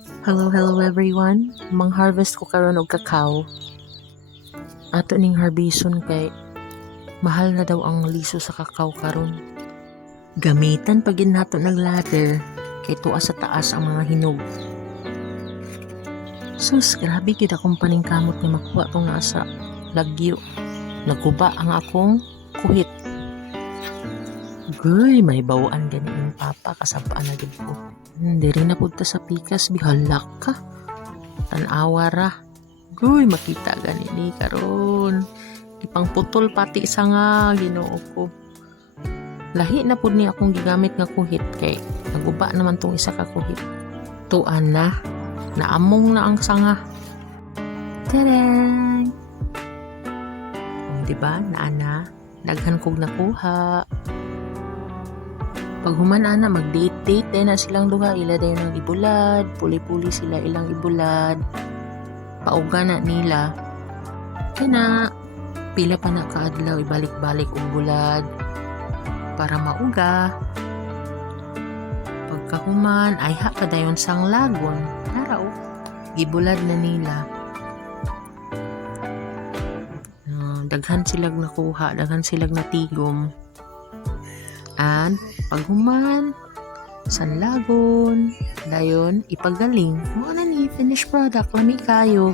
Hello, hello everyone. Mang harvest ko karon og kakao. Ato ning harbison kay mahal na daw ang liso sa kakao karon. Gamitan pag nato nag ladder kay tuwa sa taas ang mga hinog. Sus, grabe gid akong paningkamot nga makuha tong nasa lagyo. Naguba ang akong kuhit. Goy, may bawaan ganiin papa kasabaan na gid ko. Hindi rin napunta sa pikas, bihalak ka. Tanawa ra. Goy, makita gani ni karon. Ipang putol pati sa nga ginoo ko. Lahi na pud ni akong gigamit nga kuhit kay naguba naman tong isa ka kuhit. Tuan na. Naamong na ang sanga. Tarang! Oh, di ba? Naana. Daghan kog nakuha. Pag human ana mag-date-date na silang duha ila din ang ibulad, puli-puli sila ilang ibulad. Pauga na nila. Kana pila pa na kaadlaw ibalik-balik og bulad para mauga. Pagkahuman ay ha pa dayon sang lagon. Nara o. Gibulad na nila. Ah, daghan silag nakuha, daghan silag natigom. And paghuman, sanlagon, dayon ipagaling. Mo na ni finished product lami kayo.